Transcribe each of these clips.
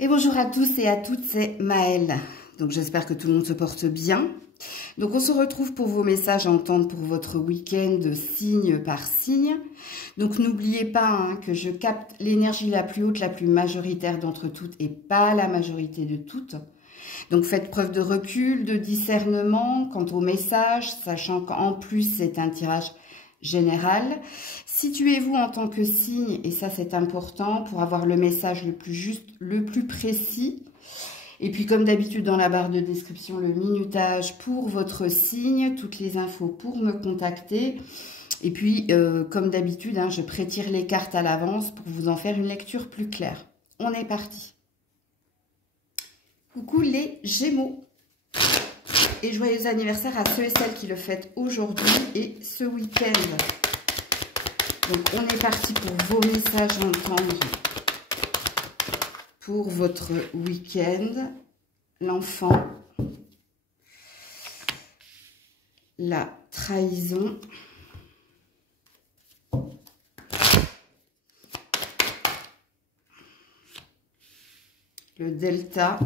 Et bonjour à tous et à toutes, c'est Maëlle. Donc j'espère que tout le monde se porte bien. Donc on se retrouve pour vos messages à entendre pour votre week-end signe par signe. Donc n'oubliez pas que je capte l'énergie la plus haute, la plus majoritaire d'entre toutes et pas la majorité de toutes. Donc faites preuve de recul, de discernement quant au message, sachant qu'en plus c'est un tirage général. Situez-vous en tant que signe, et ça c'est important, pour avoir le message le plus juste, le plus précis. Et puis comme d'habitude dans la barre de description, le minutage pour votre signe, toutes les infos pour me contacter. Et puis comme d'habitude, je prétire les cartes à l'avance pour vous en faire une lecture plus claire. On est parti. Coucou les Gémeaux. Et joyeux anniversaire à ceux et celles qui le fêtent aujourd'hui et ce week-end. Donc, on est parti pour vos messages à entendre pour votre week-end. L'enfant, la trahison, le delta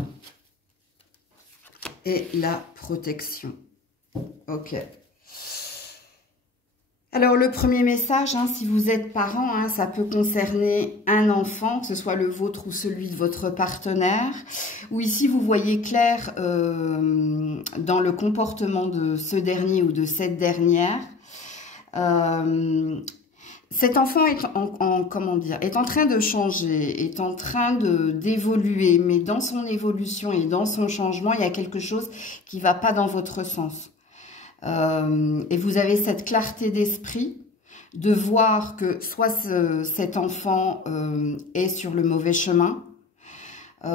et la protection. Ok. Alors, le premier message, si vous êtes parent, ça peut concerner un enfant, que ce soit le vôtre ou celui de votre partenaire, ou ici, vous voyez clair dans le comportement de ce dernier ou de cette dernière. Cet enfant est est en train de changer, est en train d'évoluer, mais dans son évolution et dans son changement, il y a quelque chose qui ne va pas dans votre sens. Et vous avez cette clarté d'esprit de voir que soit cet enfant est sur le mauvais chemin. Il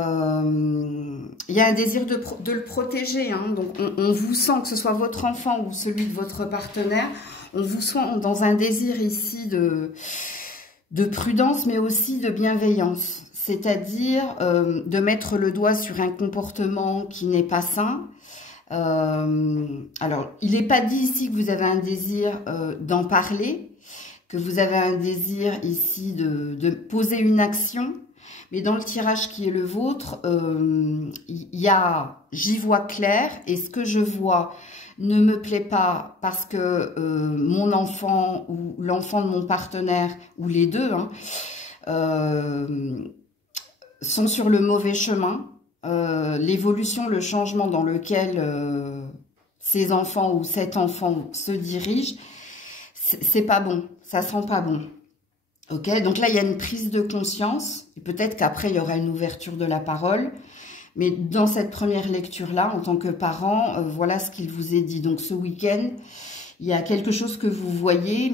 y a un désir de le protéger. Donc on vous sent, que ce soit votre enfant ou celui de votre partenaire, on vous sent dans un désir ici de prudence, mais aussi de bienveillance. C'est-à-dire de mettre le doigt sur un comportement qui n'est pas sain. Alors, il n'est pas dit ici que vous avez un désir d'en parler, que vous avez un désir ici de poser une action, mais dans le tirage qui est le vôtre, j'y vois clair, et ce que je vois ne me plaît pas parce que mon enfant ou l'enfant de mon partenaire, ou les deux, sont sur le mauvais chemin. L'évolution, le changement dans lequel ces enfants ou cet enfant se dirige, c'est pas bon, ça sent pas bon. Ok, donc là il y a une prise de conscience, et peut-être qu'après il y aura une ouverture de la parole, mais dans cette première lecture-là, en tant que parent, voilà ce qu'il vous est dit. Donc ce week-end, il y a quelque chose que vous voyez,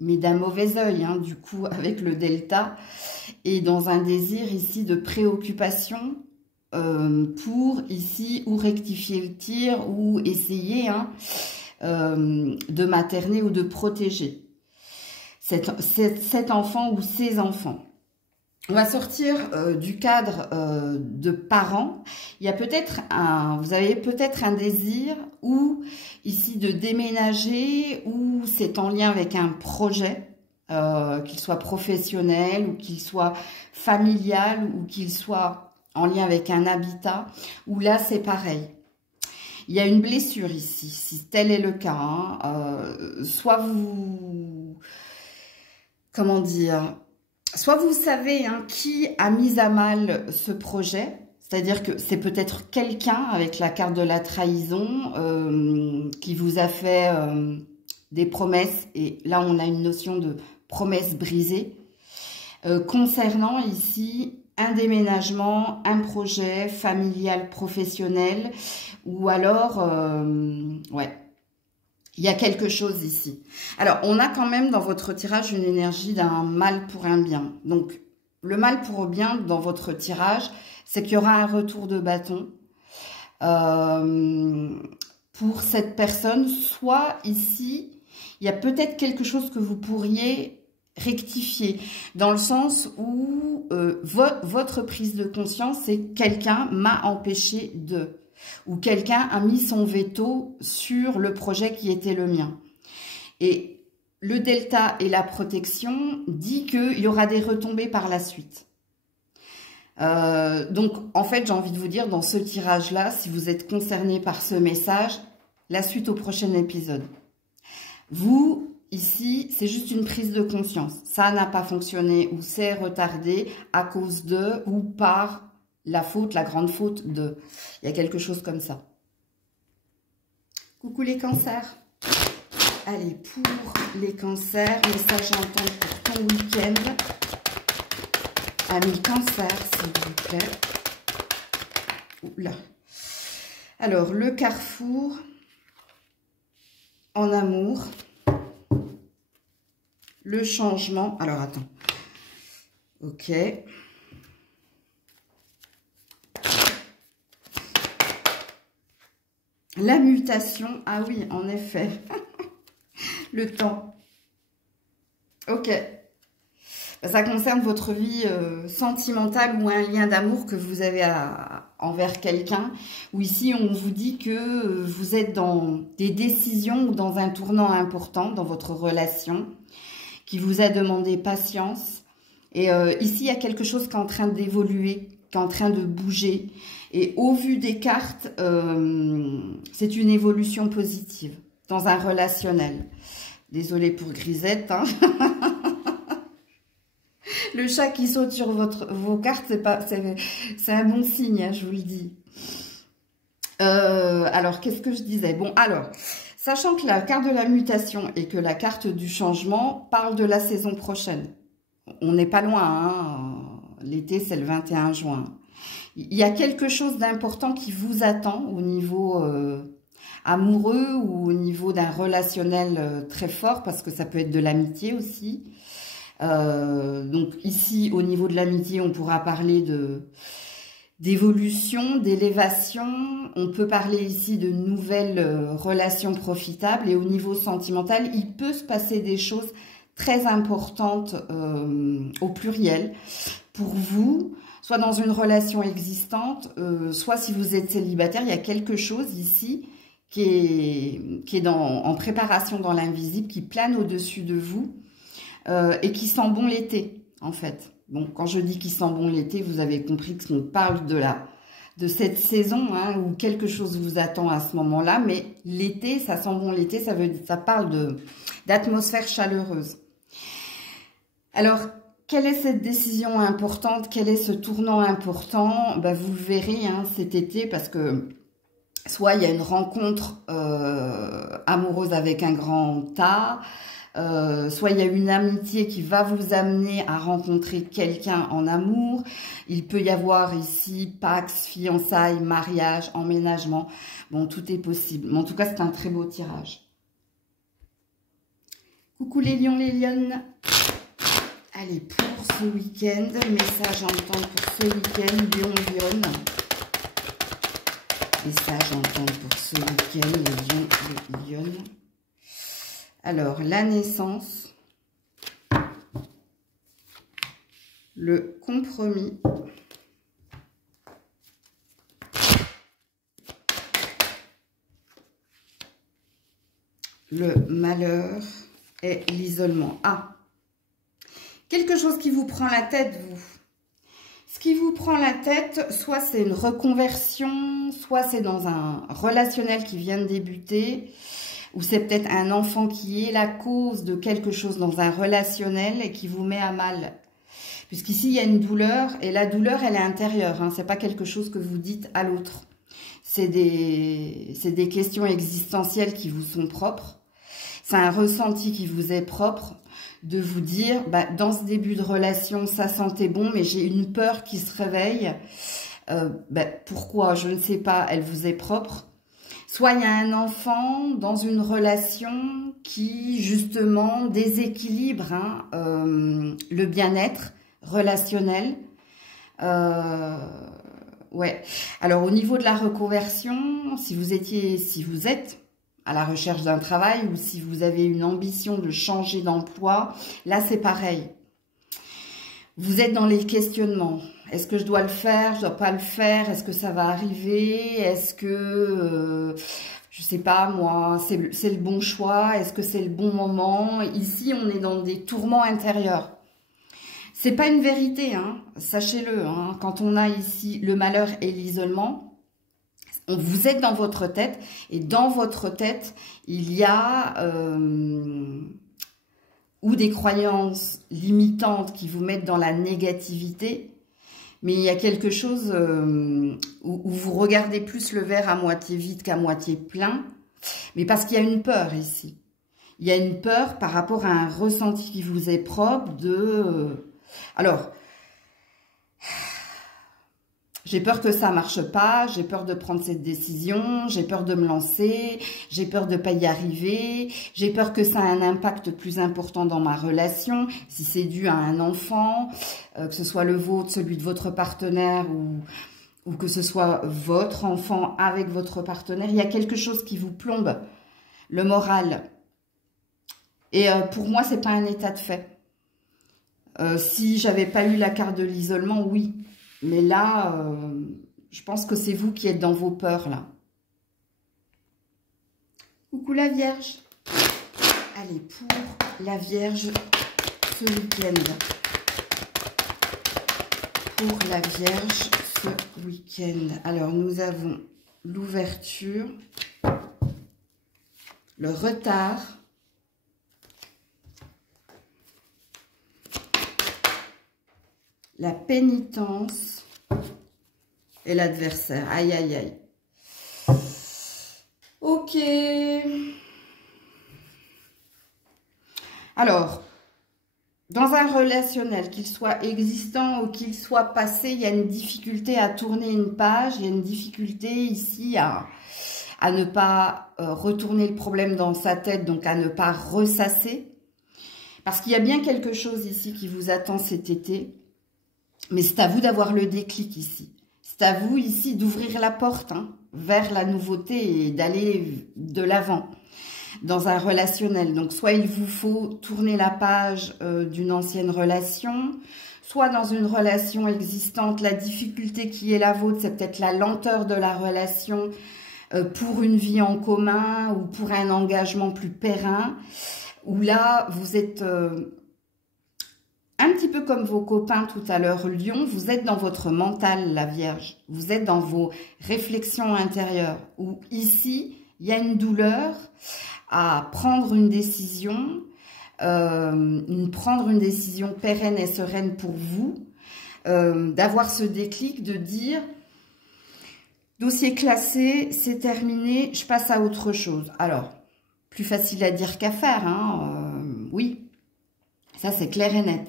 mais d'un mauvais œil, du coup, avec le delta, et dans un désir ici de préoccupation, pour ici ou rectifier le tir ou essayer de materner ou de protéger cet enfant ou ces enfants. On va sortir du cadre de parents. Il y a peut-être vous avez peut-être un désir ou ici de déménager, ou c'est en lien avec un projet, qu'il soit professionnel ou qu'il soit familial ou qu'il soit en lien avec un habitat, où là c'est pareil. Il y a une blessure ici, si tel est le cas. Soit vous... Comment dire? Soit vous savez qui a mis à mal ce projet, c'est-à-dire que c'est peut-être quelqu'un avec la carte de la trahison qui vous a fait des promesses, et là on a une notion de promesse brisée, concernant ici un déménagement, un projet familial, professionnel, ou alors, ouais, il y a quelque chose ici. Alors, on a quand même dans votre tirage une énergie d'un mal pour un bien. Donc, le mal pour un bien dans votre tirage, c'est qu'il y aura un retour de bâton pour cette personne. Soit ici, il y a peut-être quelque chose que vous pourriez rectifier, dans le sens où votre prise de conscience, c'est quelqu'un m'a empêché de, ou quelqu'un a mis son veto sur le projet qui était le mien. Et le delta et la protection dit qu'il y aura des retombées par la suite. Donc, en fait, j'ai envie de vous dire, dans ce tirage-là, si vous êtes concerné par ce message, la suite au prochain épisode. Vous, ici, c'est juste une prise de conscience. Ça n'a pas fonctionné ou c'est retardé à cause de ou par la faute, la grande faute de. Il y a quelque chose comme ça. Coucou les cancers. Allez, pour les cancers, message à entendre pour ton week-end. Amis cancers, s'il vous plaît. Oula. Alors, le carrefour en amour. Le changement. Alors, attends. Ok. La mutation. Ah oui, en effet. Le temps. Ok. Ça concerne votre vie sentimentale ou un lien d'amour que vous avez envers quelqu'un. Ou ici, on vous dit que vous êtes dans des décisions ou dans un tournant important dans votre relation qui vous a demandé patience. Et ici, il y a quelque chose qui est en train d'évoluer, qui est en train de bouger. Et au vu des cartes, c'est une évolution positive dans un relationnel. Désolée pour Grisette, hein. Le chat qui saute sur vos cartes, c'est un bon signe, hein, je vous le dis. Alors, qu'est-ce que je disais? Bon, alors, sachant que la carte de la mutation et que la carte du changement parle de la saison prochaine. On n'est pas loin, hein. L'été, c'est le 21 juin. Il y a quelque chose d'important qui vous attend au niveau amoureux ou au niveau d'un relationnel très fort, parce que ça peut être de l'amitié aussi. Donc ici, au niveau de l'amitié, on pourra parler d'évolution, d'élévation. On peut parler ici de nouvelles relations profitables. Et au niveau sentimental, il peut se passer des choses très importantes au pluriel pour vous, soit dans une relation existante, soit si vous êtes célibataire, il y a quelque chose ici qui est en préparation dans l'invisible, qui plane au-dessus de vous et qui sent bon l'été, en fait. Bon, quand je dis qu'il sent bon l'été, vous avez compris qu'on parle de cette saison, hein, où quelque chose vous attend à ce moment-là, mais l'été, ça sent bon l'été, ça parle d'atmosphère chaleureuse. Alors, quelle est cette décision importante? Quel est ce tournant important? Ben, vous le verrez hein, cet été, parce que soit il y a une rencontre amoureuse avec un grand A, soit il y a une amitié qui va vous amener à rencontrer quelqu'un en amour. Il peut y avoir ici Pax, fiançailles, mariage, emménagement. Bon, tout est possible. Mais en tout cas, c'est un très beau tirage. Coucou les lions, les lionnes. Allez, pour ce week-end, message à entendre pour ce week-end, lion, lionne. Message à entendre pour ce week-end, les lions, les lionnes. Alors, la naissance, le compromis, le malheur et l'isolement. Ah, quelque chose qui vous prend la tête, vous. Ce qui vous prend la tête, soit c'est une reconversion, soit c'est dans un relationnel qui vient de débuter, ou c'est peut-être un enfant qui est la cause de quelque chose dans un relationnel et qui vous met à mal. Puisqu'ici, il y a une douleur, et la douleur, elle est intérieure. Hein, c'est pas quelque chose que vous dites à l'autre. C'est des questions existentielles qui vous sont propres. C'est un ressenti qui vous est propre de vous dire, bah, dans ce début de relation, ça sentait bon, mais j'ai une peur qui se réveille. Bah, pourquoi? Je ne sais pas, elle vous est propre. Soit il y a un enfant dans une relation qui, justement, déséquilibre hein, le bien-être relationnel. Ouais. Alors, au niveau de la reconversion, si vous êtes à la recherche d'un travail ou si vous avez une ambition de changer d'emploi, là, c'est pareil. Vous êtes dans les questionnements. Est-ce que je dois le faire? Je dois pas le faire? Est-ce que ça va arriver? Est-ce que, je sais pas moi, c'est le bon choix? Est-ce que c'est le bon moment? Ici, on est dans des tourments intérieurs. C'est pas une vérité, hein, sachez-le. Hein, quand on a ici le malheur et l'isolement, vous êtes dans votre tête. Et dans votre tête, il y a ou des croyances limitantes qui vous mettent dans la négativité. Mais il y a quelque chose où vous regardez plus le verre à moitié vide qu'à moitié plein. Mais parce qu'il y a une peur ici. Il y a une peur par rapport à un ressenti qui vous est propre de... Alors, j'ai peur que ça marche pas, j'ai peur de prendre cette décision, j'ai peur de me lancer, j'ai peur de ne pas y arriver, j'ai peur que ça ait un impact plus important dans ma relation, si c'est dû à un enfant, que ce soit le vôtre, celui de votre partenaire ou que ce soit votre enfant avec votre partenaire. Il y a quelque chose qui vous plombe le moral. Et pour moi, c'est pas un état de fait. Si j'avais pas eu la carte de l'isolement, oui. Mais là, je pense que c'est vous qui êtes dans vos peurs, là. Coucou la Vierge. Allez, pour la Vierge, ce week-end. Pour la Vierge, ce week-end. Alors, nous avons l'ouverture, le retard, la pénitence et l'adversaire. Aïe, aïe, aïe. Ok. Alors, dans un relationnel, qu'il soit existant ou qu'il soit passé, il y a une difficulté à tourner une page. Il y a une difficulté ici à ne pas retourner le problème dans sa tête, donc à ne pas ressasser. Parce qu'il y a bien quelque chose ici qui vous attend cet été. Mais c'est à vous d'avoir le déclic ici. C'est à vous ici d'ouvrir la porte vers la nouveauté et d'aller de l'avant dans un relationnel. Donc soit il vous faut tourner la page d'une ancienne relation, soit dans une relation existante, la difficulté qui est la vôtre, c'est peut-être la lenteur de la relation pour une vie en commun ou pour un engagement plus périn, où là vous êtes... un petit peu comme vos copains tout à l'heure, Lion, vous êtes dans votre mental, la Vierge. Vous êtes dans vos réflexions intérieures. Où ici, il y a une douleur à prendre une décision, prendre une décision pérenne et sereine pour vous, d'avoir ce déclic de dire, dossier classé, c'est terminé, je passe à autre chose. Alors, plus facile à dire qu'à faire, oui, ça c'est clair et net.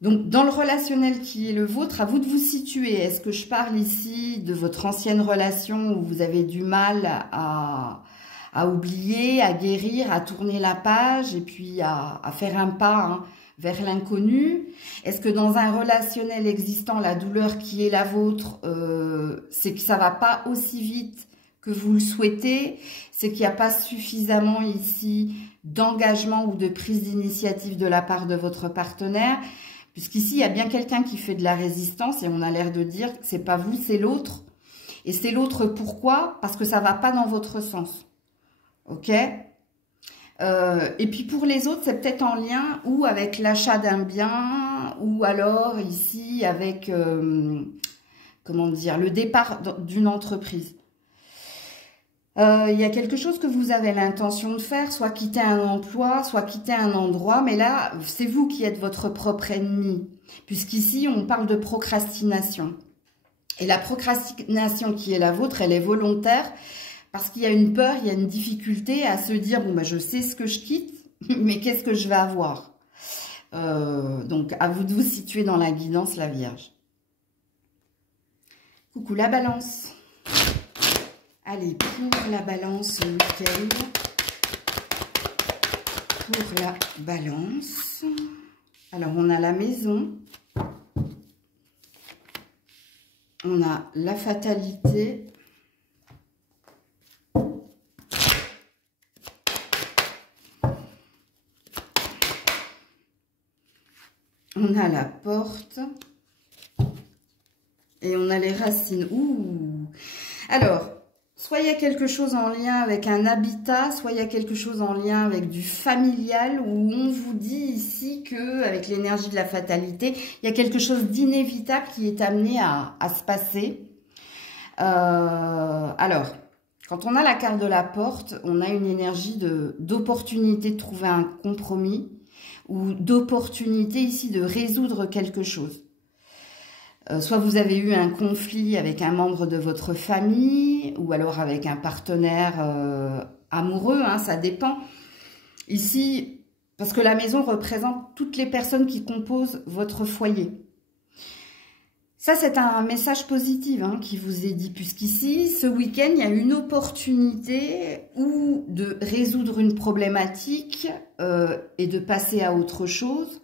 Donc, dans le relationnel qui est le vôtre, à vous de vous situer. Est-ce que je parle ici de votre ancienne relation où vous avez du mal à oublier, à guérir, à tourner la page et puis à faire un pas vers l'inconnu? Est-ce que dans un relationnel existant, la douleur qui est la vôtre, c'est que ça va pas aussi vite que vous le souhaitez? C'est qu'il n'y a pas suffisamment ici d'engagement ou de prise d'initiative de la part de votre partenaire? Puisqu'ici, il y a bien quelqu'un qui fait de la résistance et on a l'air de dire que c'est pas vous, c'est l'autre. Et c'est l'autre pourquoi? Parce que ça va pas dans votre sens. Ok? Et puis pour les autres, c'est peut-être en lien ou avec l'achat d'un bien ou alors ici avec, comment dire, le départ d'une entreprise. Il y a quelque chose que vous avez l'intention de faire, soit quitter un emploi, soit quitter un endroit, mais là, c'est vous qui êtes votre propre ennemi, puisqu'ici, on parle de procrastination. Et la procrastination qui est la vôtre, elle est volontaire, parce qu'il y a une peur, il y a une difficulté à se dire, bon, ben, je sais ce que je quitte, mais qu'est-ce que je vais avoir? Donc, à vous de vous situer dans la guidance, la Vierge. Coucou la Balance. Allez, pour la Balance week-end, pour la Balance, alors on a la maison, on a la fatalité, on a la porte et on a les racines. Ouh! Alors, soit il y a quelque chose en lien avec un habitat, soit il y a quelque chose en lien avec du familial, où on vous dit ici que, avec l'énergie de la fatalité, il y a quelque chose d'inévitable qui est amené à se passer. Alors, quand on a la carte de la porte, on a une énergie d'opportunité de trouver un compromis, ou d'opportunité ici de résoudre quelque chose. Soit vous avez eu un conflit avec un membre de votre famille, ou alors avec un partenaire amoureux, hein, ça dépend. Ici, parce que la maison représente toutes les personnes qui composent votre foyer. Ça, c'est un message positif hein, qui vous est dit, puisqu'ici, ce week-end, il y a une opportunité ou de résoudre une problématique et de passer à autre chose,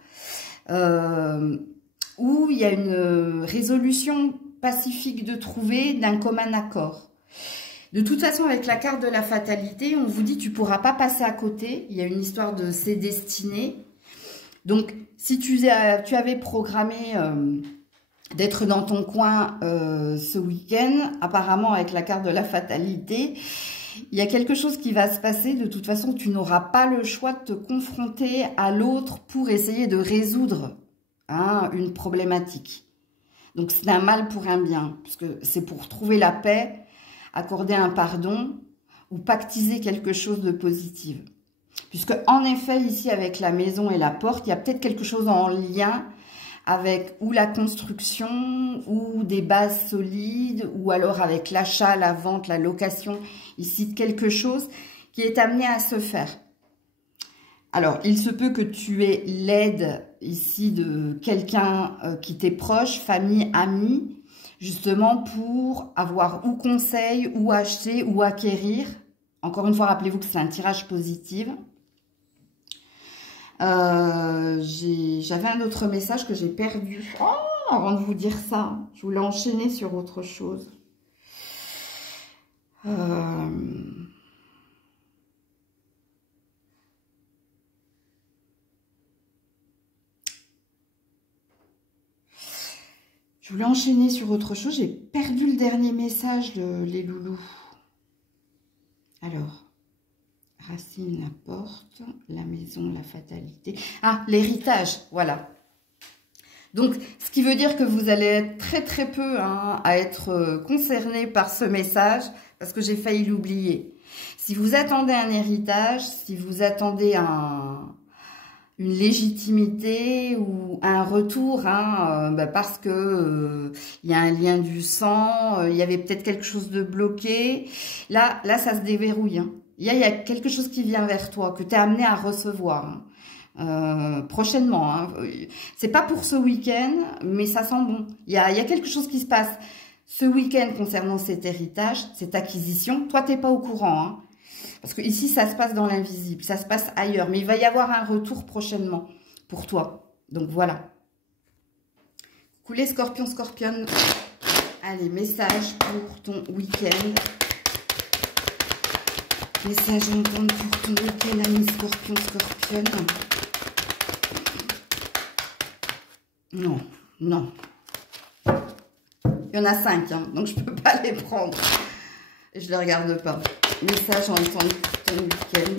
où il y a une résolution pacifique de trouver d'un commun accord. De toute façon, avec la carte de la fatalité, on vous dit tu ne pourras pas passer à côté. Il y a une histoire de c'est destiné. Donc, si tu avais programmé d'être dans ton coin ce week-end, apparemment avec la carte de la fatalité, il y a quelque chose qui va se passer. De toute façon, tu n'auras pas le choix de te confronter à l'autre pour essayer de résoudre une problématique. Donc, c'est un mal pour un bien, puisque c'est pour trouver la paix, accorder un pardon ou pactiser quelque chose de positif. Puisque, en effet, ici, avec la maison et la porte, il y a peut-être quelque chose en lien avec ou la construction, ou des bases solides, ou alors avec l'achat, la vente, la location, ici, de quelque chose qui est amené à se faire. Alors, il se peut que tu aies l'aide ici de quelqu'un qui t'est proche, famille, ami, justement pour avoir ou conseil, ou acheter, ou acquérir. Encore une fois, rappelez-vous que c'est un tirage positif. J'avais un autre message que j'ai perdu. Oh, avant de vous dire ça, je voulais enchaîner sur autre chose. Je voulais enchaîner sur autre chose. J'ai perdu le dernier message de les loulous. Alors, Racine, la porte, la maison, la fatalité. Ah, l'héritage, voilà. Donc, ce qui veut dire que vous allez être très peu à être concerné par ce message, parce que j'ai failli l'oublier. Si vous attendez un héritage, si vous attendez une légitimité ou un retour, parce que il y a un lien du sang, il y avait peut-être quelque chose de bloqué. Là, ça se déverrouille. Hein. Il y a quelque chose qui vient vers toi, que tu es amené à recevoir prochainement. Hein. C'est pas pour ce week-end, mais ça sent bon. Il y a quelque chose qui se passe ce week-end concernant cet héritage, cette acquisition. Toi, tu n'es pas au courant. Hein. Parce que ici, ça se passe dans l'invisible, ça se passe ailleurs. Mais il va y avoir un retour prochainement pour toi. Donc, voilà. Coucou les scorpions, scorpionnes. Allez, message pour ton week-end. Message entendre pour ton week-end, ami scorpion, scorpionne. Non, non. Il y en a 5, hein, donc je ne peux pas les prendre. Et je ne les regarde pas. Message entendre pour ton week-end,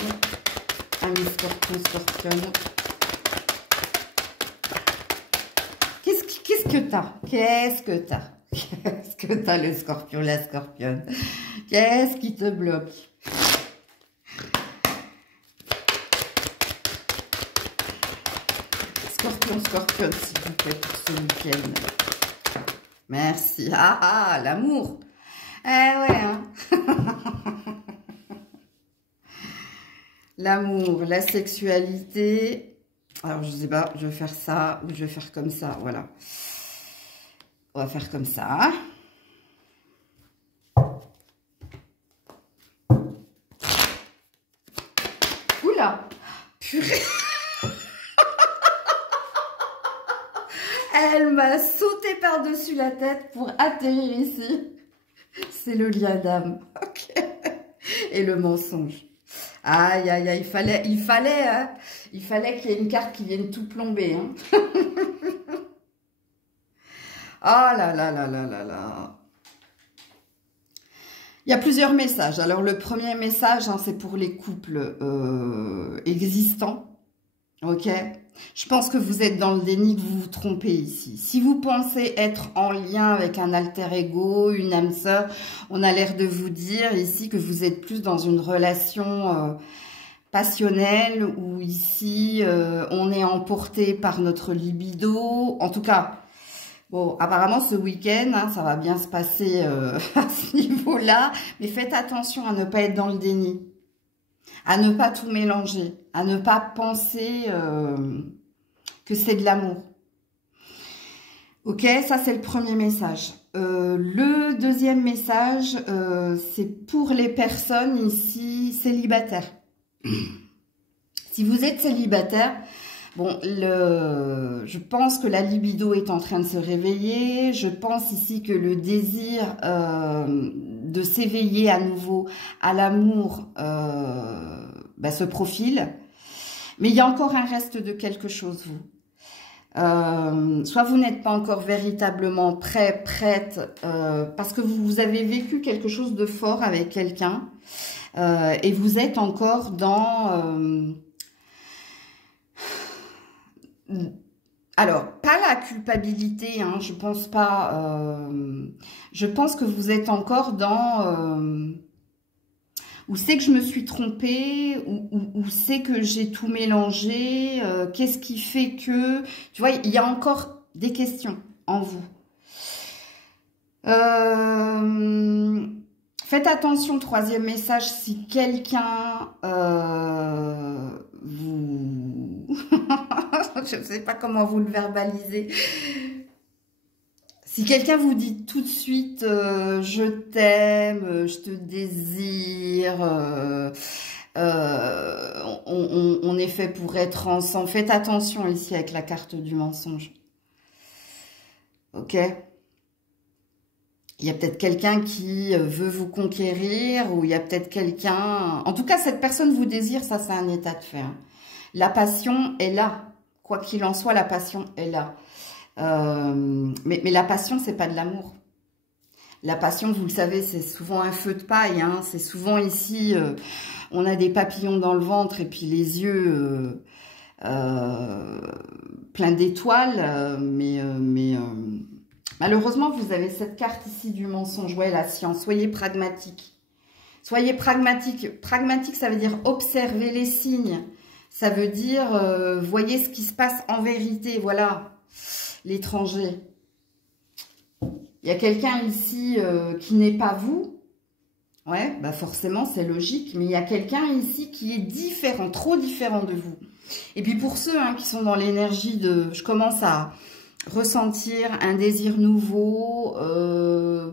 ami scorpion, scorpionne. Qu'est-ce que t'as? Qu'est-ce que t'as? Qu'est-ce que t'as, le scorpion, la scorpionne? Qu'est-ce qui te bloque? Scorpion, s'il vous plaît, pour ce week-end. Merci. Ah, l'amour. Eh ouais, hein. L'amour, la sexualité. Alors, je sais pas, je vais faire ça ou je vais faire comme ça, voilà. On va faire comme ça. Oula, purée. Elle m'a sauté par-dessus la tête pour atterrir ici. C'est le lien d'âme. Ok. Et le mensonge. Aïe, aïe, aïe. Il fallait qu'il y ait une carte qui vienne tout plomber. Hein. Oh là là là là là là. Il y a plusieurs messages. Alors, le premier message, hein, c'est pour les couples existants. Ok? Je pense que vous êtes dans le déni, que vous vous trompez ici. Si vous pensez être en lien avec un alter ego, une âme sœur, on a l'air de vous dire ici que vous êtes plus dans une relation passionnelle, où ici, on est emporté par notre libido. En tout cas... Bon, apparemment, ce week-end, hein, ça va bien se passer à ce niveau-là. Mais faites attention à ne pas être dans le déni. À ne pas tout mélanger. À ne pas penser que c'est de l'amour. Ok, ça, c'est le premier message. Le deuxième message, c'est pour les personnes ici célibataires. Si vous êtes célibataire... Bon, je pense que la libido est en train de se réveiller. Je pense ici que le désir de s'éveiller à nouveau à l'amour se profile. Mais il y a encore un reste de quelque chose, vous. Soit vous n'êtes pas encore véritablement prêt, prête, parce que vous avez vécu quelque chose de fort avec quelqu'un. Et vous êtes encore dans... Alors, pas la culpabilité, hein, je pense pas. Je pense que vous êtes encore dans... où c'est que je me suis trompée, où c'est que j'ai tout mélangé, qu'est-ce qui fait que... Tu vois, il y a encore des questions en vous. Faites attention, troisième message, si quelqu'un vous... Je ne sais pas comment vous le verbalisez. Si quelqu'un vous dit tout de suite je t'aime, je te désire, on est fait pour être ensemble. Faites attention ici avec la carte du mensonge. Ok? Il y a peut-être quelqu'un qui veut vous conquérir, ou il y a peut-être quelqu'un... En tout cas, cette personne vous désire, ça c'est un état de fait. Hein. La passion est là. Quoi qu'il en soit, la passion est là. Mais la passion, c'est pas de l'amour. La passion, vous le savez, c'est souvent un feu de paille. Hein. C'est souvent ici, on a des papillons dans le ventre et puis les yeux pleins d'étoiles. Malheureusement, vous avez cette carte ici du mensonge. Ouais, la science. Soyez pragmatique. Soyez pragmatique. Pragmatique, ça veut dire observer les signes. Ça veut dire, voyez ce qui se passe en vérité. Voilà, l'étranger. Il y a quelqu'un ici qui n'est pas vous. Ouais, bah forcément, c'est logique. Mais il y a quelqu'un ici qui est différent, trop différent de vous. Et puis pour ceux qui sont dans l'énergie de... Je commence à ressentir un désir nouveau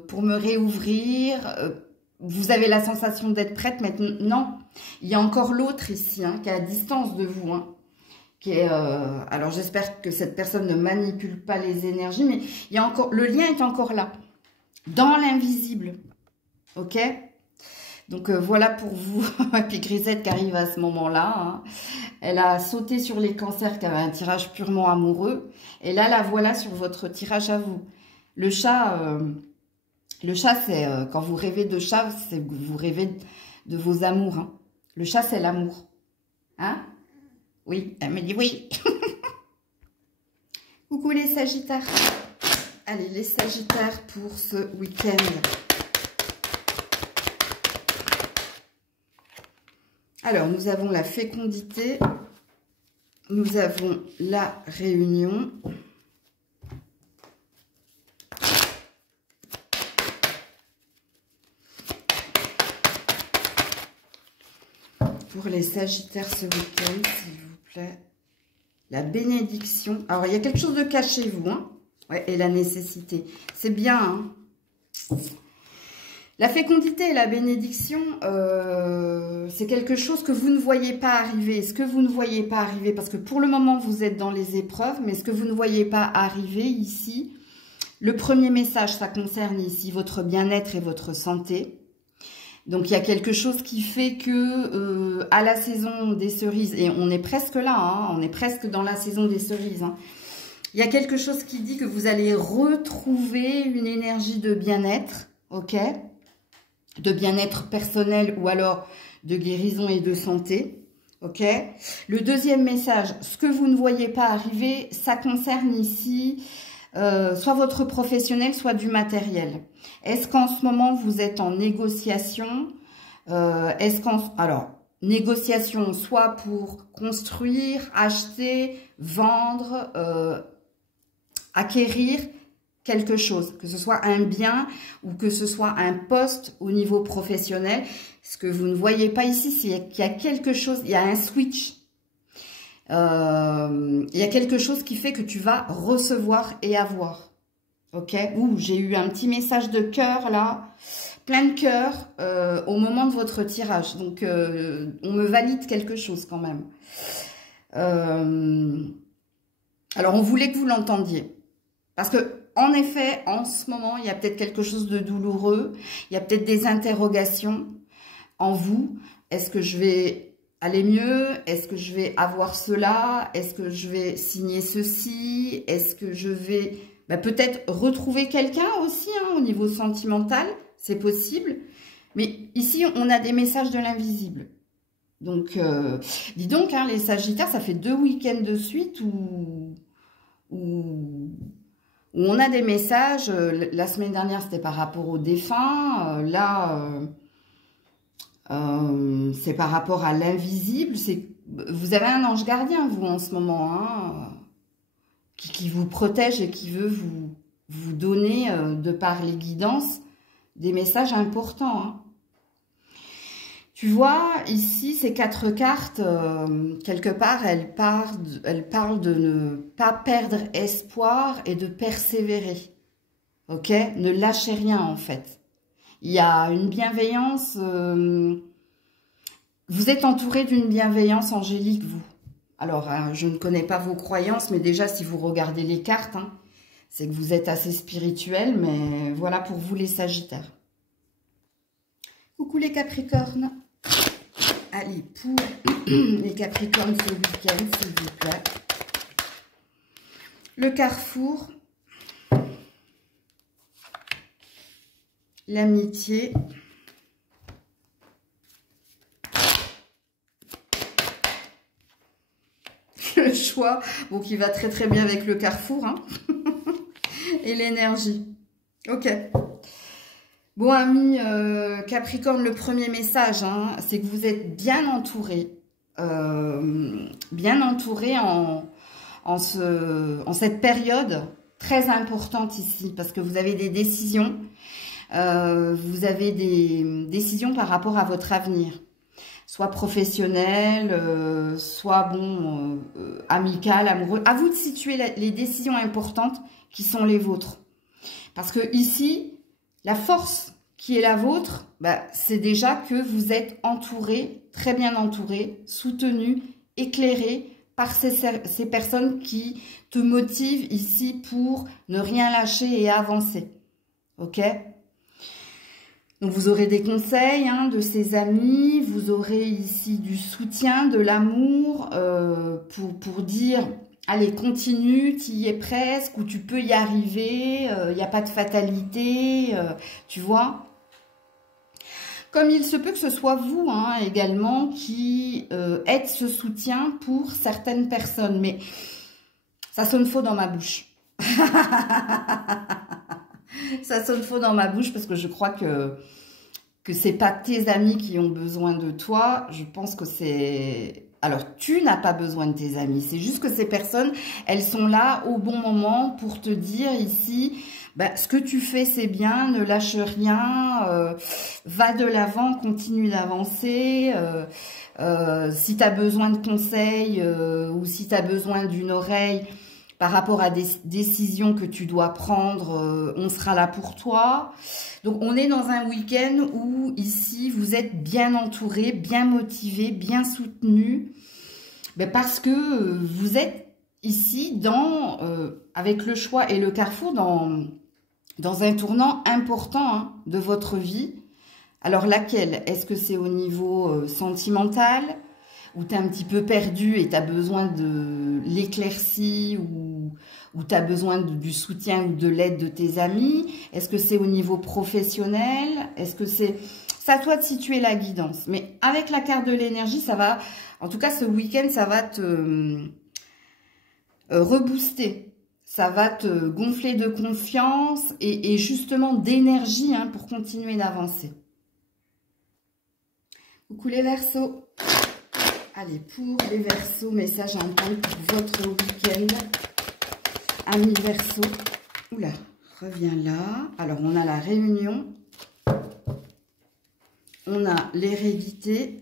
pour me réouvrir. Vous avez la sensation d'être prête, mais non. Il y a encore l'autre ici, qui est à distance de vous. Qui est, alors j'espère que cette personne ne manipule pas les énergies, mais il y a encore, le lien est encore là. Dans l'invisible. Ok? Donc voilà pour vous. Et puis Grisette qui arrive à ce moment-là. Elle a sauté sur les cancers qui avaient un tirage purement amoureux. Et là, la voilà sur votre tirage à vous. Le chat, c'est quand vous rêvez de chat, c'est que vous rêvez de vos amours. Le chat, c'est l'amour. Hein? Oui, elle me dit oui. Coucou les Sagittaires. Allez, les Sagittaires pour ce week-end. Alors, nous avons la fécondité. Nous avons la réunion. Pour les Sagittaires ce week-end, s'il vous plaît. La bénédiction. Alors, il y a quelque chose de caché, vous. Ouais, et la nécessité. C'est bien. La fécondité et la bénédiction, c'est quelque chose que vous ne voyez pas arriver. Ce que vous ne voyez pas arriver, parce que pour le moment, vous êtes dans les épreuves, mais ce que vous ne voyez pas arriver ici, le premier message, ça concerne ici votre bien-être et votre santé. Donc, il y a quelque chose qui fait que à la saison des cerises, et on est presque là, on est presque dans la saison des cerises, il y a quelque chose qui dit que vous allez retrouver une énergie de bien-être, ok? de bien-être personnel ou alors de guérison et de santé. Ok. Le deuxième message, ce que vous ne voyez pas arriver, ça concerne ici soit votre professionnel, soit du matériel. Est-ce qu'en ce moment, vous êtes en négociation? Alors, négociation soit pour construire, acheter, vendre, acquérir quelque chose, que ce soit un bien ou que ce soit un poste au niveau professionnel. Ce que vous ne voyez pas ici, c'est qu'il y a quelque chose, il y a un switch. Il y a quelque chose qui fait que tu vas recevoir et avoir. Ok? Ouh, j'ai eu un petit message de cœur là, plein de cœur au moment de votre tirage. Donc, on me valide quelque chose quand même. Alors, on voulait que vous l'entendiez. Parce que, en effet, en ce moment, il y a peut-être quelque chose de douloureux. Il y a peut-être des interrogations en vous. Est-ce que je vais aller mieux? Est-ce que je vais avoir cela? Est-ce que je vais signer ceci? Est-ce que je vais peut-être retrouver quelqu'un aussi au niveau sentimental? C'est possible. Mais ici, on a des messages de l'invisible. Donc, dis donc, les Sagittaires, ça fait 2 week-ends de suite où on a des messages. La semaine dernière, c'était par rapport aux défunts. C'est par rapport à l'invisible. Vous avez un ange gardien, vous, en ce moment, qui vous protège et qui veut vous donner, de par les guidances, des messages importants. Tu vois, ici, ces 4 cartes, quelque part, elles parlent de ne pas perdre espoir et de persévérer. Ok? Ne lâchez rien, en fait. Il y a une bienveillance. Vous êtes entouré d'une bienveillance angélique, vous. Alors, je ne connais pas vos croyances, mais déjà, si vous regardez les cartes, c'est que vous êtes assez spirituel, mais voilà pour vous, les Sagittaires. Coucou les Capricornes. Allez, pour les Capricornes ce week-end, s'il vous plaît. Le carrefour. L'amitié. Le choix, bon, qui va très très bien avec le carrefour. Et l'énergie. Ok. Bon, amis Capricorne, le premier message, c'est que vous êtes bien entouré. Bien entouré en cette période très importante ici. Parce que vous avez des décisions. Vous avez des décisions par rapport à votre avenir. Soit professionnel, soit amical, amoureux. À vous de situer les décisions importantes qui sont les vôtres. Parce que ici, la force qui est la vôtre, c'est déjà que vous êtes entouré, très bien entouré, soutenu, éclairé par ces personnes qui te motivent ici pour ne rien lâcher et avancer. Ok ? Donc, vous aurez des conseils de ces amis, vous aurez ici du soutien, de l'amour pour dire, allez, continue, tu y es presque, ou tu peux y arriver, il n'y a pas de fatalité, tu vois. Comme il se peut que ce soit vous également qui êtes ce soutien pour certaines personnes, mais ça sonne faux dans ma bouche. Ça sonne faux dans ma bouche parce que je crois que c'est pas tes amis qui ont besoin de toi. Je pense que c'est... Alors, tu n'as pas besoin de tes amis. C'est juste que ces personnes, elles sont là au bon moment pour te dire ici, ce que tu fais, c'est bien, ne lâche rien, va de l'avant, continue d'avancer. Si tu as besoin de conseils ou si tu as besoin d'une oreille, par rapport à des décisions que tu dois prendre, on sera là pour toi. Donc, on est dans un week-end où, ici, vous êtes bien entouré, bien motivé, bien soutenu. Parce que vous êtes ici, avec le choix et le carrefour, dans un tournant important de votre vie. Alors, laquelle? Est-ce que c'est au niveau sentimental, où tu es un petit peu perdu et tu as besoin de l'éclaircie ou tu as besoin du soutien ou de l'aide de tes amis? Est-ce que c'est au niveau professionnel? Est-ce que c'est c'est à toi de situer la guidance. Mais avec la carte de l'énergie, ça va, en tout cas ce week-end, ça va te rebooster. Ça va te gonfler de confiance et justement d'énergie hein, pour continuer d'avancer. Coucou les Verseaux. Allez, pour les Verseaux, message à entendre pour votre week-end. Amis Verseaux. Oula, reviens là. Alors, on a la réunion. On a l'hérédité.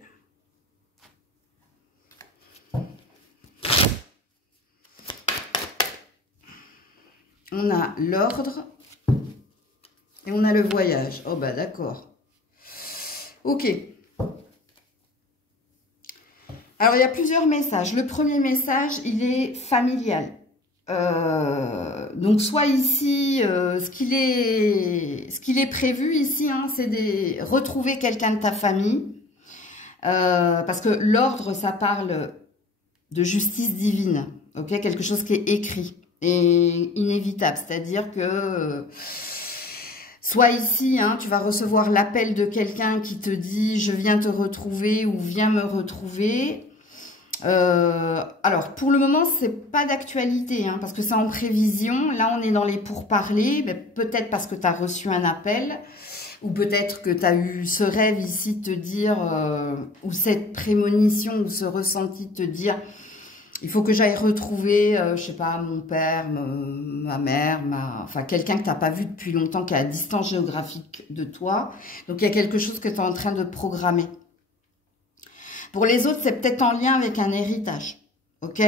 On a l'ordre. Et on a le voyage. Oh, bah d'accord. Ok. Alors, il y a plusieurs messages. Le premier message, il est familial. Donc, soit ici, ce qu'il est prévu ici, hein, c'est de retrouver quelqu'un de ta famille. Parce que l'ordre, ça parle de justice divine. Ok, quelque chose qui est écrit et inévitable. C'est-à-dire que... soit ici, hein, tu vas recevoir l'appel de quelqu'un qui te dit « je viens te retrouver » ou « viens me retrouver ». Alors, pour le moment, c'est pas d'actualité, hein, parce que c'est en prévision. Là, on est dans les pourparlers, peut-être parce que tu as reçu un appel, ou peut-être que tu as eu ce rêve ici de te dire, ou cette prémonition, ou ce ressenti de te dire... il faut que j'aille retrouver, je sais pas, mon père, ma mère, enfin quelqu'un que tu n'as pas vu depuis longtemps, qui est à distance géographique de toi. Donc, il y a quelque chose que tu es en train de programmer. Pour les autres, c'est peut-être en lien avec un héritage, ok?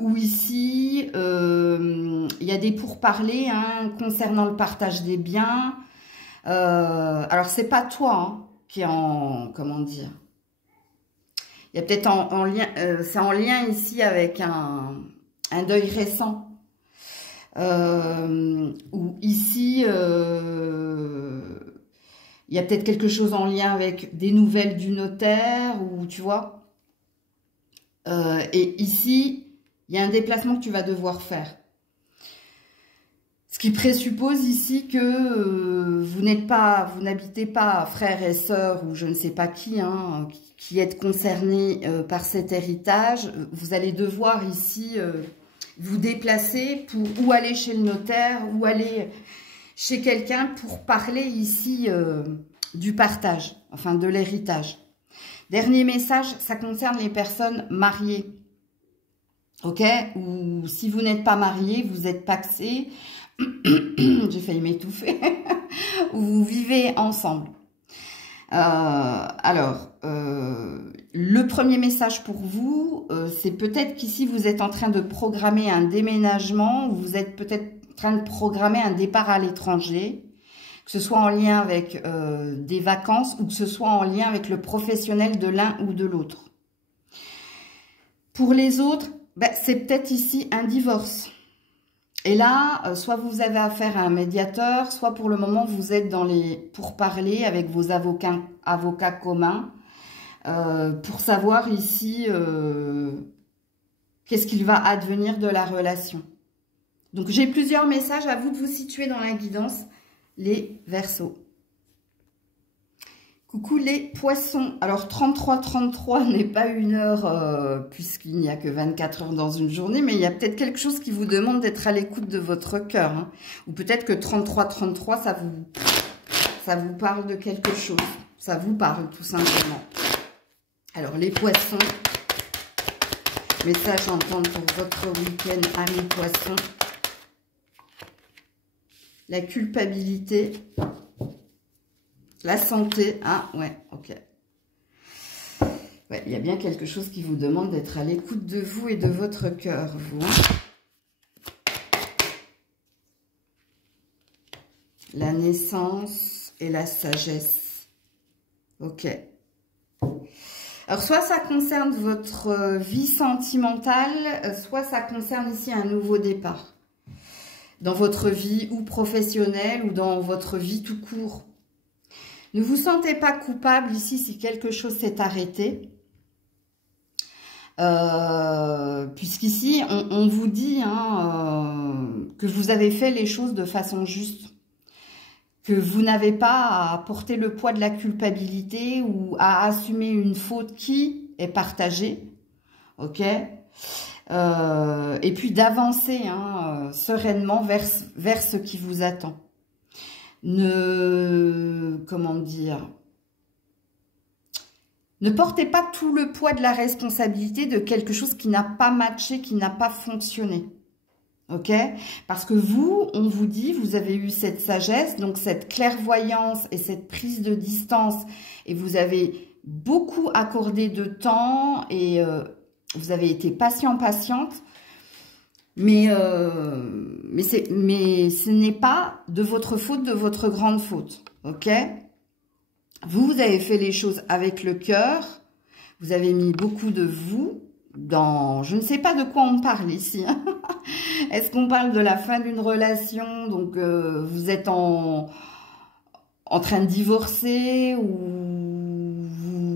Ou ici, il y a des pourparlers hein, concernant le partage des biens. Alors, c'est pas toi hein, qui est en... comment dire? Il y a peut-être en lien, c'est en lien ici avec un deuil récent. Ou ici, il y a peut-être quelque chose en lien avec des nouvelles du notaire, ou tu vois. Et ici, il y a un déplacement que tu vas devoir faire. Ce qui présuppose ici que vous n'habitez pas frères et sœurs ou je ne sais pas qui, hein, qui êtes concernés par cet héritage. Vous allez devoir ici vous déplacer pour ou aller chez le notaire ou aller chez quelqu'un pour parler ici du partage, enfin de l'héritage. Dernier message, ça concerne les personnes mariées. Ok? Ou si vous n'êtes pas marié, vous êtes pacsé. J'ai failli m'étouffer. Vous vivez ensemble. Alors, le premier message pour vous, c'est peut-être qu'ici, vous êtes en train de programmer un déménagement, ou vous êtes peut-être en train de programmer un départ à l'étranger, que ce soit en lien avec des vacances, ou que ce soit en lien avec le professionnel de l'un ou de l'autre. Pour les autres, ben, c'est peut-être ici un divorce. Et là, soit vous avez affaire à un médiateur, soit pour le moment, vous êtes dans les pourparlers avec vos avocats communs pour savoir ici qu'est-ce qu'il va advenir de la relation. Donc, j'ai plusieurs messages, à vous de vous situer dans la guidance, les Verseaux. Coucou les Poissons. Alors, 33 n'est pas une heure puisqu'il n'y a que 24 heures dans une journée, mais il y a peut-être quelque chose qui vous demande d'être à l'écoute de votre cœur. Hein. Ou peut-être que 33, ça vous parle de quelque chose. Ça vous parle tout simplement. Alors, les Poissons. Message à entendre pour votre week-end, amis Poissons. La culpabilité. La santé, ah ouais, ok. Ouais, il y a bien quelque chose qui vous demande d'être à l'écoute de vous et de votre cœur, vous. La naissance et la sagesse. Ok. Alors, soit ça concerne votre vie sentimentale, soit ça concerne ici un nouveau départ. Dans votre vie ou professionnelle ou dans votre vie tout court. Ne vous sentez pas coupable ici si quelque chose s'est arrêté. Puisqu'ici, on vous dit hein, que vous avez fait les choses de façon juste. que vous n'avez pas à porter le poids de la culpabilité ou à assumer une faute qui est partagée, ok, et puis d'avancer sereinement vers ce qui vous attend. Comment dire, ne portez pas tout le poids de la responsabilité de quelque chose qui n'a pas matché, qui n'a pas fonctionné. Ok? Parce que vous, on vous dit, vous avez eu cette sagesse, donc cette clairvoyance et cette prise de distance, et vous avez beaucoup accordé de temps, et vous avez été patiente, mais ce n'est pas de votre faute, de votre grande faute. Ok? Vous avez fait les choses avec le cœur, vous avez mis beaucoup de vous dans... Je ne sais pas de quoi on parle ici. Est-ce qu'on parle de la fin d'une relation, donc vous êtes en train de divorcer, ou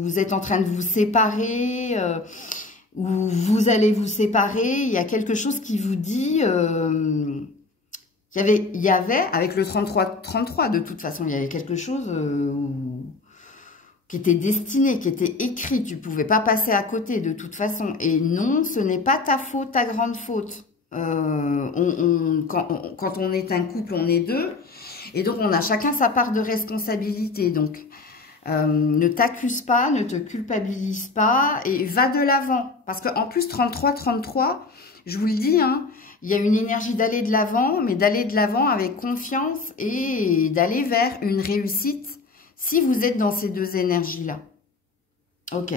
vous êtes en train de vous séparer, ou vous allez vous séparer, il y a quelque chose qui vous dit... il y avait, avec le 33, de toute façon, il y avait quelque chose qui était destiné, qui était écrit. Tu ne pouvais pas passer à côté, de toute façon. Et non, ce n'est pas ta faute, ta grande faute. Quand on est un couple, on est deux. Et donc, on a chacun sa part de responsabilité. Donc, ne t'accuse pas, ne te culpabilise pas et va de l'avant. Parce qu'en plus, 33, je vous le dis, il y a une énergie d'aller de l'avant, mais d'aller de l'avant avec confiance et d'aller vers une réussite si vous êtes dans ces deux énergies-là. Ok.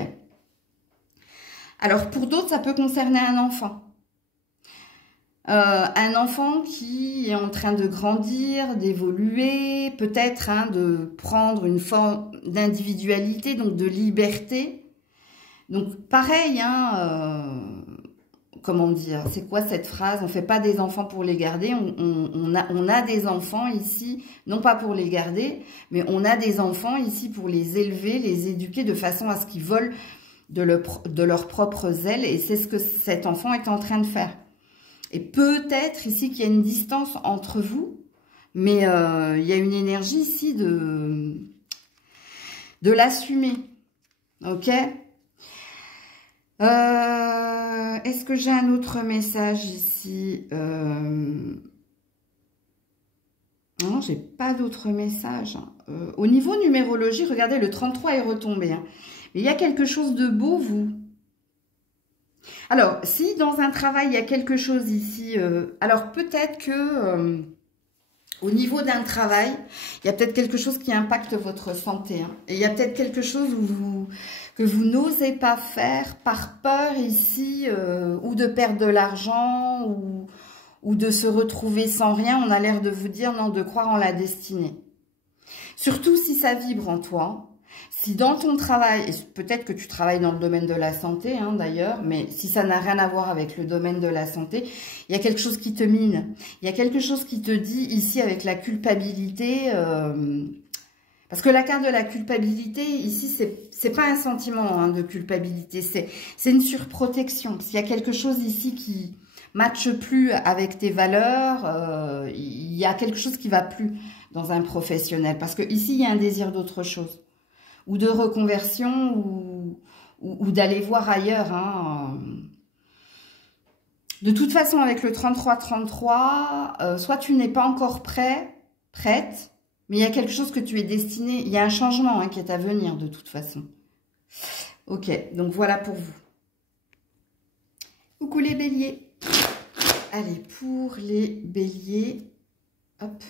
Alors, pour d'autres, ça peut concerner un enfant. Un enfant qui est en train de grandir, d'évoluer, peut-être de prendre une forme d'individualité, donc de liberté. Donc, pareil, comment dire, c'est quoi cette phrase? On ne fait pas des enfants pour les garder, on a des enfants ici, non pas pour les garder, mais on a des enfants ici pour les élever, les éduquer de façon à ce qu'ils volent de leurs propres ailes, et c'est ce que cet enfant est en train de faire. Et peut-être ici qu'il y a une distance entre vous, mais il y a une énergie ici de l'assumer, ok? Est-ce que j'ai un autre message ici? Non, j'ai pas d'autre message. Au niveau numérologie, regardez, le 33 est retombé. Mais il y a quelque chose de beau, vous. Alors, si dans un travail, il y a quelque chose ici... alors, peut-être que... au niveau d'un travail, il y a peut-être quelque chose qui impacte votre santé. Et il y a peut-être quelque chose que vous n'osez pas faire par peur ici, ou de perdre de l'argent, ou de se retrouver sans rien. On a l'air de vous dire non, de croire en la destinée. Surtout si ça vibre en toi. Si dans ton travail, et peut-être que tu travailles dans le domaine de la santé d'ailleurs, mais si ça n'a rien à voir avec le domaine de la santé, il y a quelque chose qui te mine. Il y a quelque chose qui te dit ici avec la culpabilité, parce que la carte de la culpabilité, ici, c'est pas un sentiment de culpabilité, c'est une surprotection. S'il y a quelque chose ici qui matche plus avec tes valeurs, il y a quelque chose qui va plus dans un professionnel, parce que ici, il y a un désir d'autre chose, ou de reconversion, ou d'aller voir ailleurs. De toute façon, avec le 33, soit tu n'es pas encore prête, mais il y a quelque chose que tu es destiné, il y a un changement qui est à venir de toute façon. Ok, donc voilà pour vous. Coucou les béliers. Allez, pour les béliers, hop.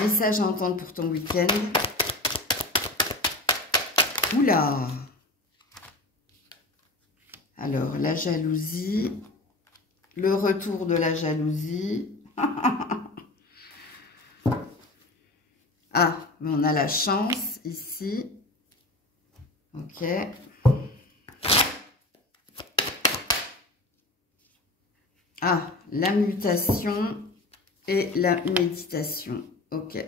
Message à entendre pour ton week-end. Oula! Alors, la jalousie, le retour de la jalousie. Ah, mais on a la chance ici. Ok. Ah, la mutation et la méditation. Ok.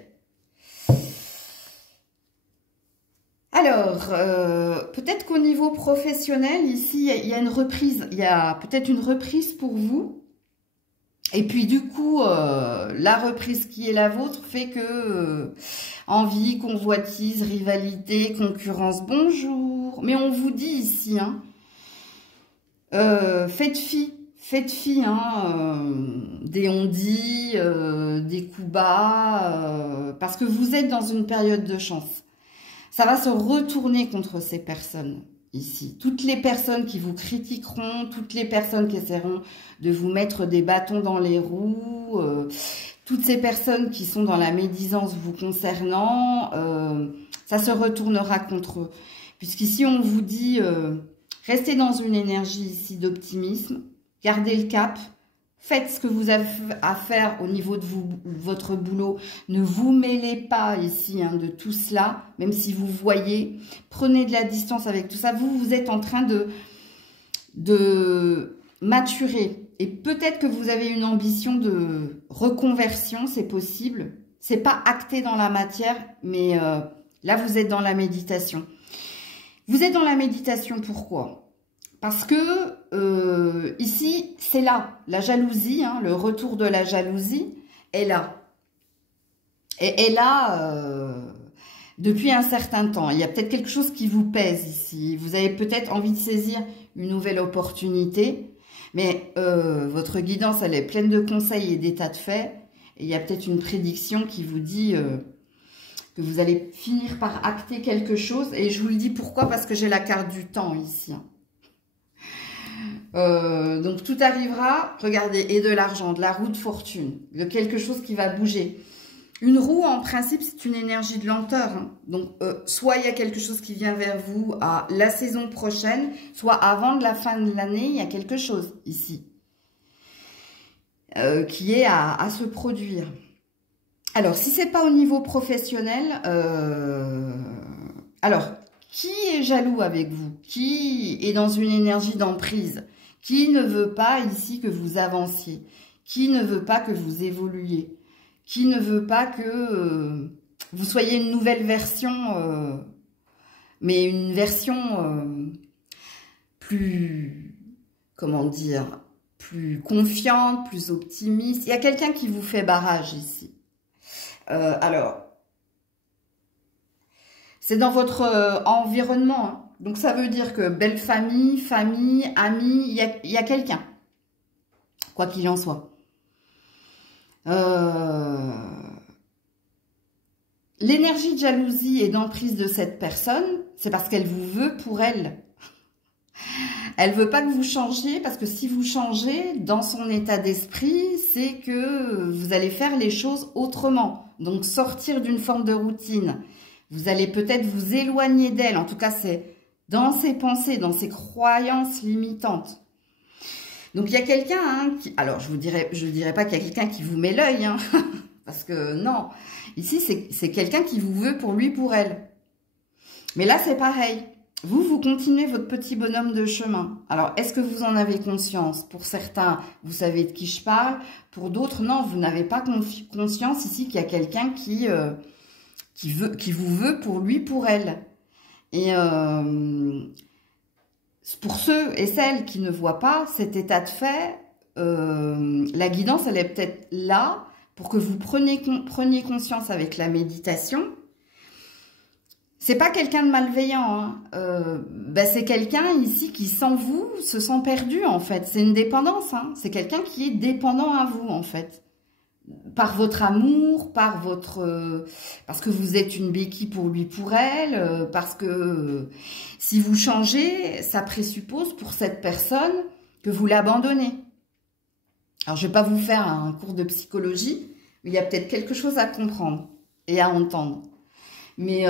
Alors, peut-être qu'au niveau professionnel, ici, il y a une reprise. Il y a peut-être une reprise pour vous. Et puis, du coup, la reprise qui est la vôtre fait que envie, convoitise, rivalité, concurrence, bonjour. Mais on vous dit ici, hein, faites fi, hein, des on-dit, des coups bas, parce que vous êtes dans une période de chance. Ça va se retourner contre ces personnes ici. Toutes les personnes qui vous critiqueront, toutes les personnes qui essaieront de vous mettre des bâtons dans les roues, toutes ces personnes qui sont dans la médisance vous concernant, ça se retournera contre eux. Puisqu'ici, on vous dit, restez dans une énergie ici d'optimisme, gardez le cap, faites ce que vous avez à faire au niveau de votre boulot. Ne vous mêlez pas ici, hein, de tout cela, même si vous voyez. Prenez de la distance avec tout ça. Vous êtes en train de maturer. Et peut-être que vous avez une ambition de reconversion, c'est possible. C'est pas acté dans la matière, mais là, vous êtes dans la méditation. Vous êtes dans la méditation, pourquoi ? Parce que ici, c'est là, la jalousie, hein, le retour de la jalousie est là. Et est là depuis un certain temps. Il y a peut-être quelque chose qui vous pèse ici. Vous avez peut-être envie de saisir une nouvelle opportunité, mais votre guidance, elle est pleine de conseils et d'états de fait. Et il y a peut-être une prédiction qui vous dit que vous allez finir par acter quelque chose. Et je vous le dis pourquoi, parce que j'ai la carte du temps ici. Donc tout arrivera, regardez, et de l'argent, de la roue de fortune, de quelque chose qui va bouger. Une roue, en principe, c'est une énergie de lenteur. Hein. Donc, soit il y a quelque chose qui vient vers vous à la saison prochaine, soit avant de la fin de l'année, il y a quelque chose ici qui est à se produire. Alors, si c'est pas au niveau professionnel, alors, qui est jaloux avec vous? Qui est dans une énergie d'emprise? Qui ne veut pas ici que vous avanciez? Qui ne veut pas que vous évoluiez? Qui ne veut pas que vous soyez une nouvelle version, mais une version plus, comment dire, plus confiante, plus optimiste? Il y a quelqu'un qui vous fait barrage ici. Alors, c'est dans votre environnement, hein. Donc, ça veut dire que belle famille, amis, il y a quelqu'un, quoi qu'il en soit. L'énergie de jalousie et d'emprise de cette personne, c'est parce qu'elle vous veut pour elle. Elle veut pas que vous changiez, parce que si vous changez, dans son état d'esprit, c'est que vous allez faire les choses autrement. Donc, sortir d'une forme de routine. Vous allez peut-être vous éloigner d'elle. En tout cas, c'est dans ses pensées, dans ses croyances limitantes. Donc, il y a quelqu'un, hein, qui... Alors, je dirais pas qu'il y a quelqu'un qui vous met l'œil, hein, parce que non. Ici, c'est quelqu'un qui vous veut pour lui, pour elle. Mais là, c'est pareil. Vous continuez votre petit bonhomme de chemin. Alors, est-ce que vous en avez conscience? Pour certains, vous savez de qui je parle. Pour d'autres, non, vous n'avez pas conscience ici qu'il y a quelqu'un qui vous veut pour lui, pour elle. Et pour ceux et celles qui ne voient pas cet état de fait, la guidance, elle est peut-être là pour que vous preniez conscience avec la méditation. C'est pas quelqu'un de malveillant, hein. C'est quelqu'un ici qui, sans vous, se sent perdu, en fait. C'est une dépendance, hein. C'est quelqu'un qui est dépendant à vous, en fait. Par votre amour, parce que vous êtes une béquille pour lui, pour elle, parce que si vous changez, ça présuppose pour cette personne que vous l'abandonnez. Alors, je ne vais pas vous faire un cours de psychologie, mais il y a peut-être quelque chose à comprendre et à entendre. Mais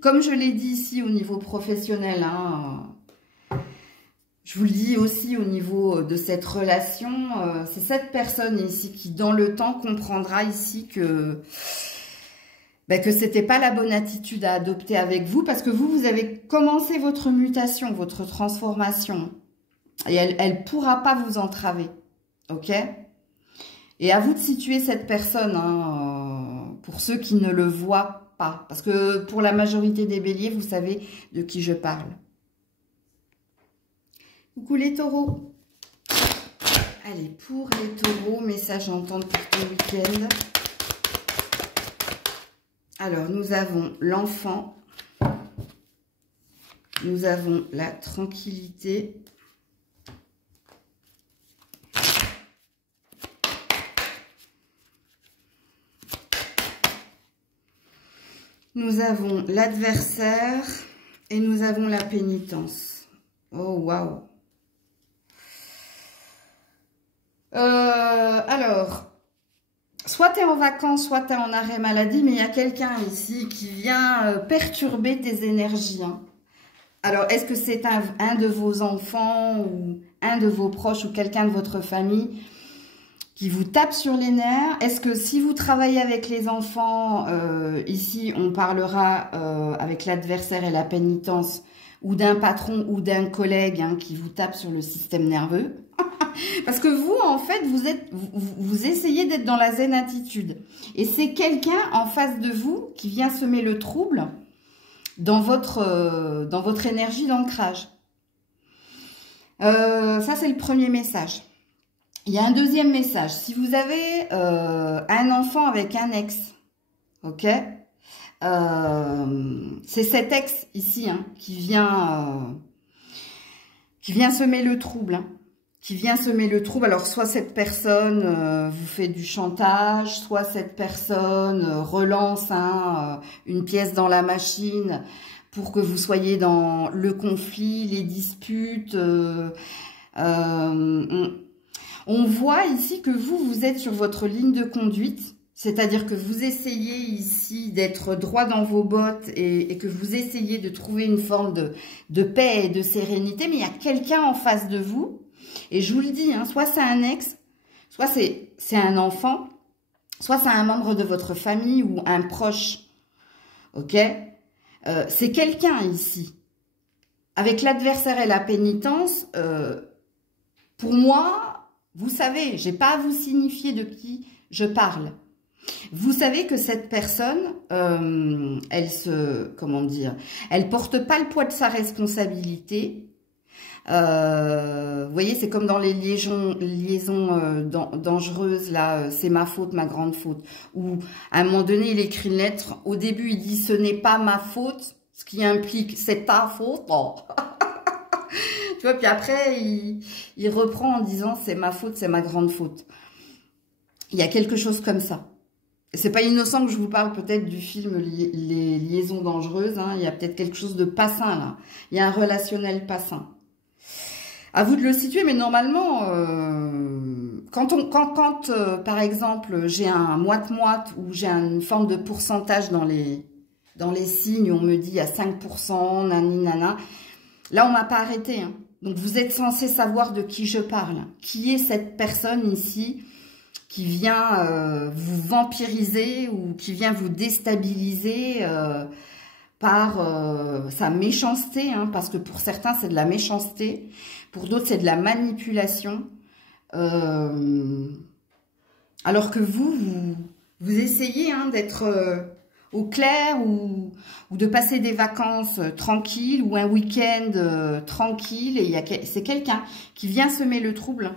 comme je l'ai dit ici au niveau professionnel, hein, je vous le dis aussi au niveau de cette relation, c'est cette personne ici qui, dans le temps, comprendra ici que c'était pas la bonne attitude à adopter avec vous, parce que vous avez commencé votre mutation, votre transformation, et elle pourra pas vous entraver, ok? Et à vous de situer cette personne, hein, pour ceux qui ne le voient pas, parce que pour la majorité des béliers, vous savez de qui je parle. Coucou les taureaux. Allez, pour les taureaux, message d'entente pour ton week-end. Alors, nous avons l'enfant. Nous avons la tranquillité. Nous avons l'adversaire et nous avons la pénitence. Oh, waouh! Alors, soit tu es en vacances, soit tu es en arrêt maladie, mais il y a quelqu'un ici qui vient perturber tes énergies. Hein. Alors, est-ce que c'est un de vos enfants ou un de vos proches ou quelqu'un de votre famille qui vous tape sur les nerfs? Est-ce que si vous travaillez avec les enfants, ici on parlera avec l'adversaire et la pénitence, ou d'un patron ou d'un collègue hein, qui vous tape sur le système nerveux? Parce que vous, en fait, vous essayez d'être dans la zen attitude. Et c'est quelqu'un en face de vous qui vient semer le trouble dans votre énergie d'ancrage. Ça, c'est le premier message. Il y a un deuxième message. Si vous avez un enfant avec un ex, ok, c'est cet ex ici hein, qui vient semer le trouble. Hein, qui vient semer le trouble. Alors, soit cette personne vous fait du chantage, soit cette personne relance hein, une pièce dans la machine pour que vous soyez dans le conflit, les disputes. On voit ici que vous êtes sur votre ligne de conduite, c'est-à-dire que vous essayez ici d'être droit dans vos bottes et que vous essayez de trouver une forme de paix et de sérénité, mais il y a quelqu'un en face de vous, et je vous le dis, hein, soit c'est un ex, soit c'est un enfant, soit c'est un membre de votre famille ou un proche, ok? C'est quelqu'un ici. Avec l'adversaire et la pénitence, pour moi, vous savez, j'ai pas à vous signifier de qui je parle. Vous savez que cette personne, elle porte pas le poids de sa responsabilité. Vous voyez, c'est comme dans les liaisons dangereuses, là, c'est ma faute, ma grande faute. Où, à un moment donné, il écrit une lettre. Au début, il dit, ce n'est pas ma faute, ce qui implique, c'est ta faute. Oh. Tu vois, puis après, il reprend en disant, c'est ma faute, c'est ma grande faute. Il y a quelque chose comme ça. C'est pas innocent que je vous parle peut-être du film Les liaisons dangereuses. Hein. Il y a peut-être quelque chose de pas sain, là. Il y a un relationnel pas sain. À vous de le situer, mais normalement, quand par exemple, j'ai un moite-moite ou j'ai une forme de pourcentage dans les signes, on me dit à 5%, nani, nana, là, on m'a pas arrêté. Hein. Donc, vous êtes censé savoir de qui je parle. Qui est cette personne ici qui vient vous vampiriser ou qui vient vous déstabiliser par sa méchanceté, hein, parce que pour certains, c'est de la méchanceté. Pour d'autres, c'est de la manipulation. Alors que vous essayez hein, d'être au clair ou de passer des vacances tranquilles ou un week-end tranquille. Et c'est quelqu'un qui vient semer le trouble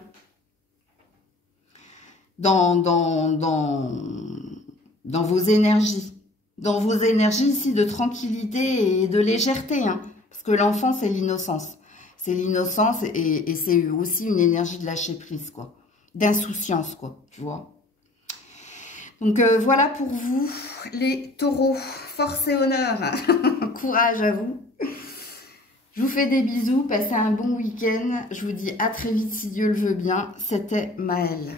dans vos énergies. Dans vos énergies ici de tranquillité et de légèreté. Hein, parce que l'enfant, c'est l'innocence. C'est l'innocence et c'est aussi une énergie de lâcher prise, quoi. D'insouciance, quoi, tu vois. Donc, voilà pour vous, les taureaux. Force et honneur. Courage à vous. Je vous fais des bisous. Passez un bon week-end. Je vous dis à très vite si Dieu le veut bien. C'était Maëlle.